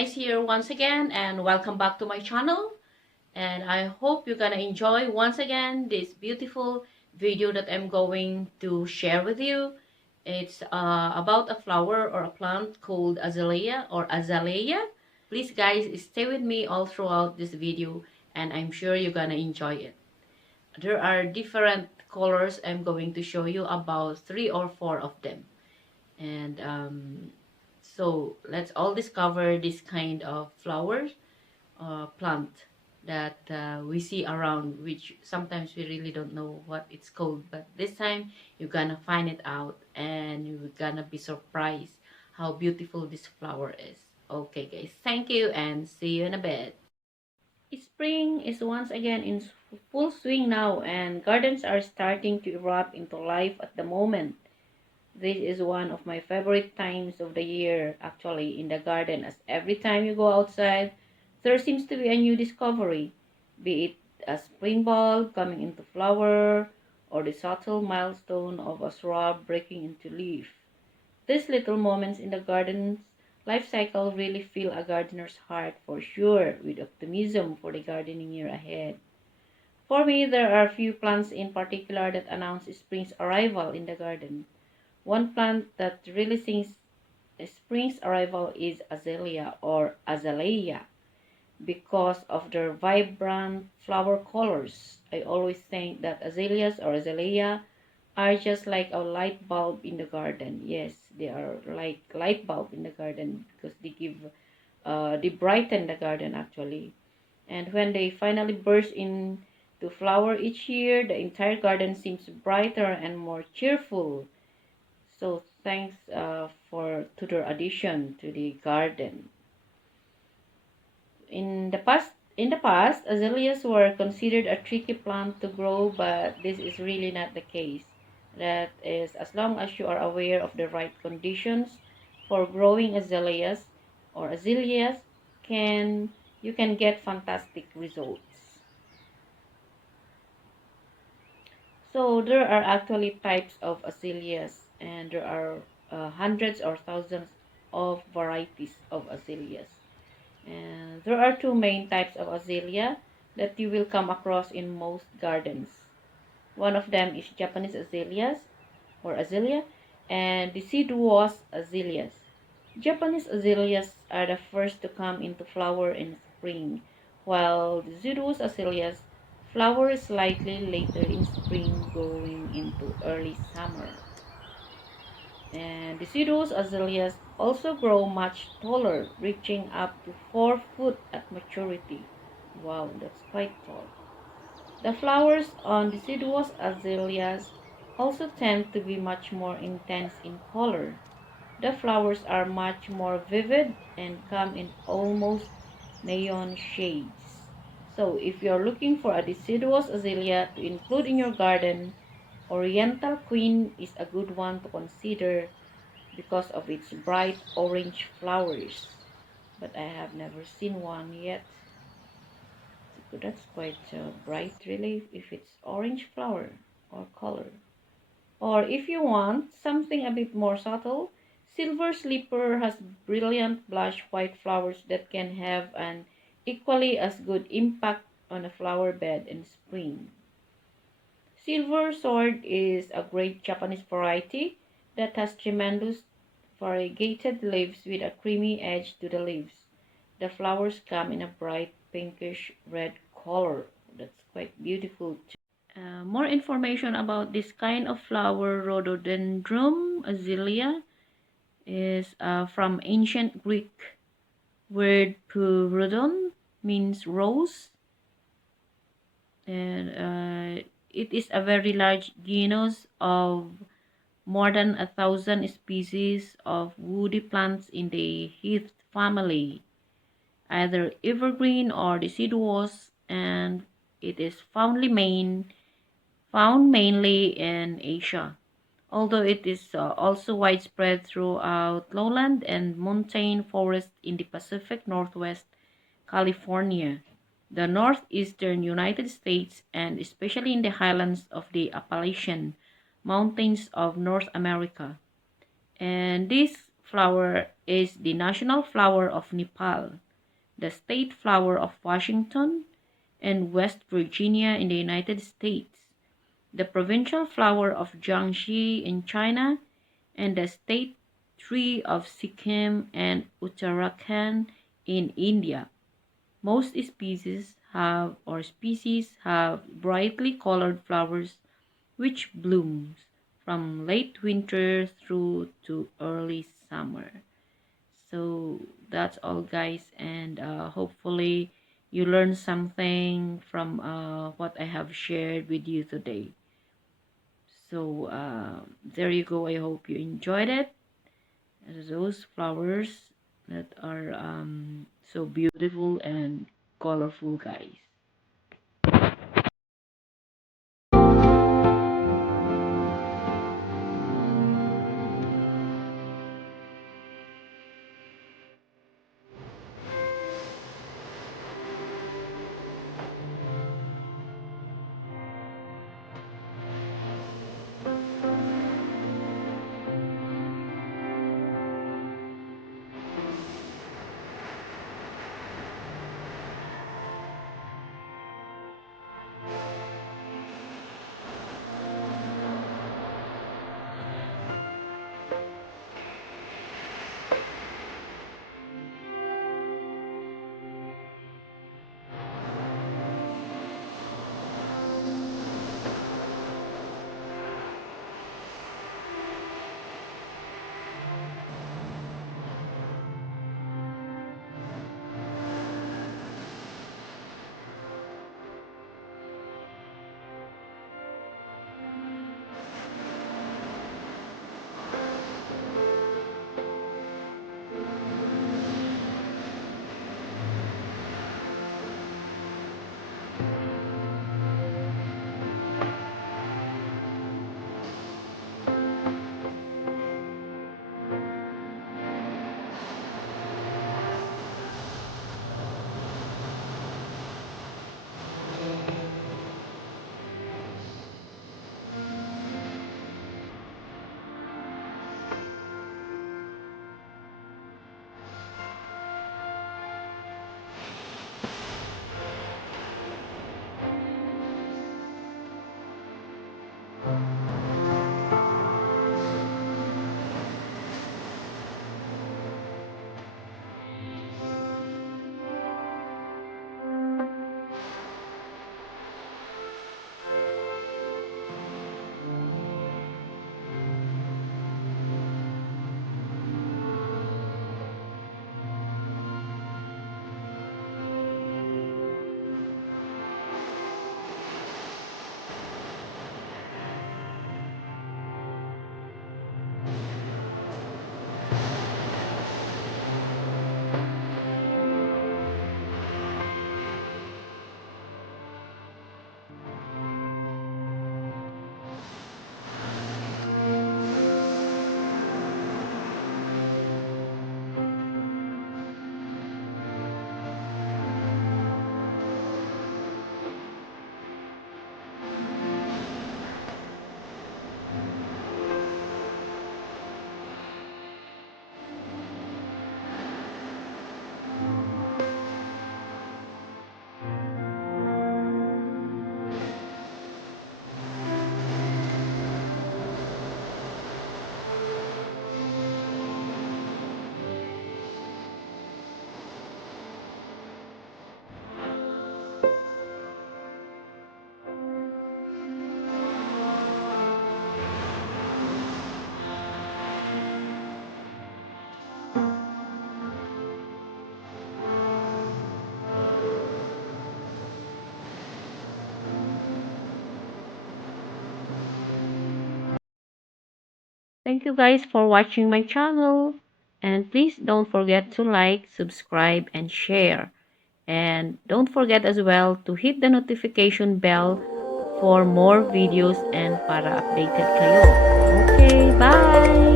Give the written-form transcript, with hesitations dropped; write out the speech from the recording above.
guys here once again, and welcome back to my channel. And I hope you're gonna enjoy once again this beautiful video that I'm going to share with you. It's about a flower or a plant called azalea or azalea. Please guys, stay with me all throughout this video, and I'm sure you're gonna enjoy it. There are different colors. I'm going to show you about 3 or 4 of them. And so let's all discover this kind of flowers plant that we see around, which sometimes we really don't know what it's called, but this time you're gonna find it out and you're gonna be surprised how beautiful this flower is. Okay guys, thank you and see you in a bit. Spring is once again in full swing now, and gardens are starting to erupt into life at the moment. This is one of my favorite times of the year actually in the garden, as every time you go outside there seems to be a new discovery, be it a spring bulb coming into flower or the subtle milestone of a shrub breaking into leaf. These little moments in the garden's life cycle really fill a gardener's heart for sure with optimism for the gardening year ahead. For me, there are a few plants in particular that announce spring's arrival in the garden. One plant that really sings spring's arrival is azalea or azalea because of their vibrant flower colors. I always think that azaleas or azalea are just like a light bulb in the garden. Yes, they are like light bulb in the garden because they brighten the garden actually. And when they finally burst into flower each year, the entire garden seems brighter and more cheerful. So thanks for to their addition to the garden. In the past, azaleas were considered a tricky plant to grow, but this is really not the case. That is, as long as you are aware of the right conditions for growing azaleas, can you can get fantastic results. So there are actually types of azaleas, and there are hundreds or thousands of varieties of azaleas. And there are 2 main types of azalea that you will come across in most gardens. One of them is Japanese azaleas or azalea and deciduous azaleas. Japanese azaleas are the first to come into flower in spring, while deciduous azaleas flower slightly later in spring going into early summer. And deciduous azaleas also grow much taller, reaching up to 4 foot at maturity. Wow, that's quite tall. The flowers on deciduous azaleas also tend to be much more intense in color. The flowers are much more vivid and come in almost neon shades. So if you're looking for a deciduous azalea to include in your garden, Oriental Queen is a good one to consider because of its bright orange flowers. But I have never seen one yet. So that's quite bright really if it's orange flower or color. Or if you want something a bit more subtle, Silver Slipper has brilliant blush white flowers that can have an equally as good impact on a flower bed in spring. Silver Sword is a great Japanese variety that has tremendous variegated leaves with a creamy edge to the leaves. The flowers come in a bright pinkish red color. That's quite beautiful too. More information about this kind of flower, Rhododendron azalea, is from ancient Greek word "purodon" means rose, and it is a very large genus of more than 1,000 species of woody plants in the heath family, either evergreen or deciduous, and it is found mainly in Asia, although it is also widespread throughout lowland and montane forests in the Pacific Northwest, California, the northeastern United States, and especially in the highlands of the Appalachian Mountains of North America. And this flower is the national flower of Nepal, the state flower of Washington and West Virginia in the United States, the provincial flower of Jiangxi in China, and the state tree of Sikkim and Uttarakhand in India. Most species have brightly colored flowers which blooms from late winter through to early summer. So that's all, guys, and hopefully you learned something from what I have shared with you today. So there you go. I hope you enjoyed it. Those flowers that are so beautiful and colorful, guys. Thank you guys for watching my channel. And please don't forget to like, subscribe, and share. And don't forget as well to hit the notification bell for more videos and para updated kayo. Okay, bye!